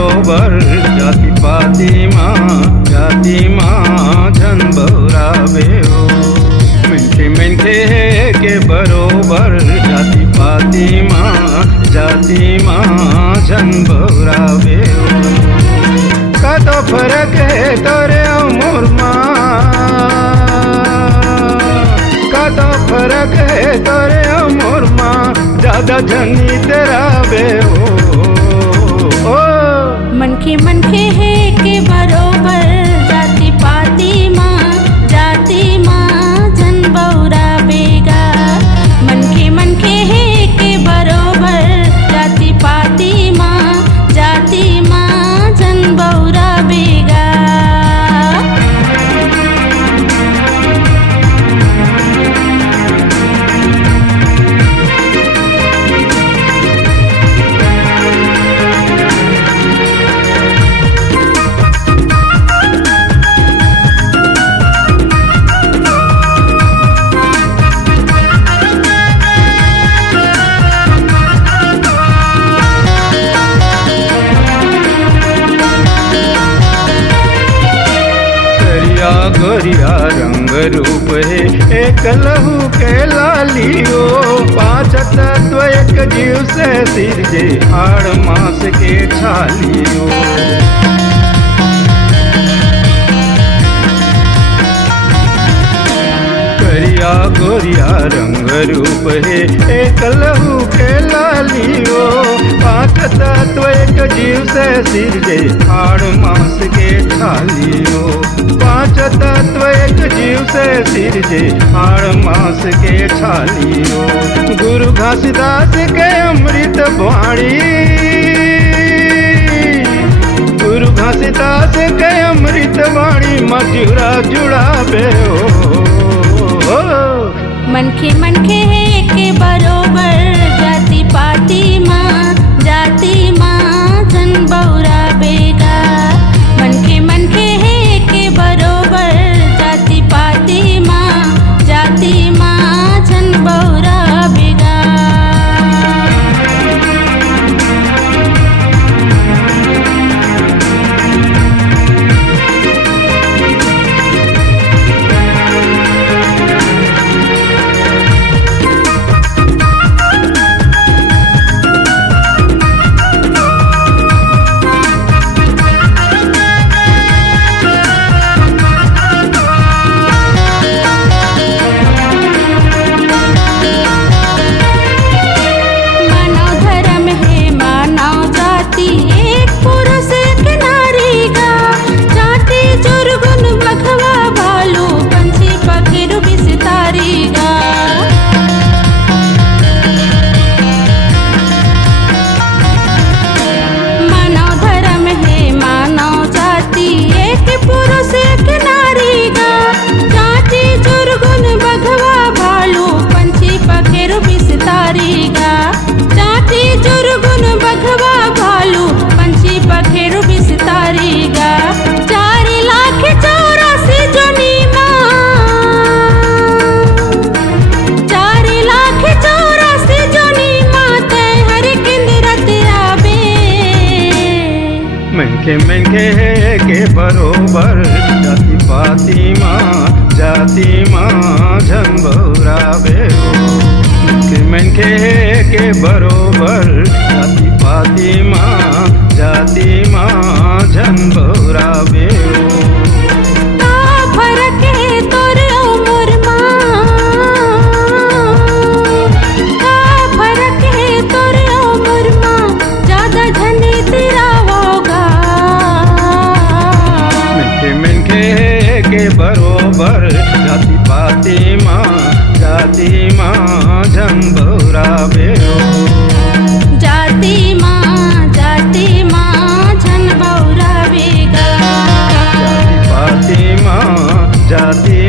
बरोबर जाती पाती माँ झन बौरावे हो। मिनखे के बरोबर जाती पाती माँ झन बौरावे हो। का तो फर्क है तोरे उमर का तो फर्क है तोरे उमर ज्यादा झनी तेरा बे हो। मनखे है के बरोबर जाति पाती माँ झन बौरावेगा। मनखे है के बरोबर जाति पाती माँ झन बौरावेगा। गोरिया रंग रूप है एक लहू के लालियो। पांच तत्व एक जीव से सिरजे हाड़ मास के छालियो। करिया गोरिया रंग रूप है एक लहू के लालियो। पांच तत्व एक जीव से सिरजे हाड़ मास के छालियो। पांच तत्व एक जीव से सिरजे हाड़ मास के छालियो। गुरु घासीदास के अमृत वाणी गुरु घासीदास के अमृत वाणी मजूरा जुड़ावे हो। मनखे है के बरोबर जाति पाती माँ झन बौरावेगा। मनखे है के बरोबर जाति पाती माँ झन बौरावेगा। मनखे है के बरोबर जाति पाती माँ झन बौरावे हो। मनखे है के बरोबर जाति पाती माँ झन बौरावे हो। के बरोबर जाति पाती माँ झन बौरावे हो। जाति माँ झन बौरावेगा। जाति पाती माँ जाति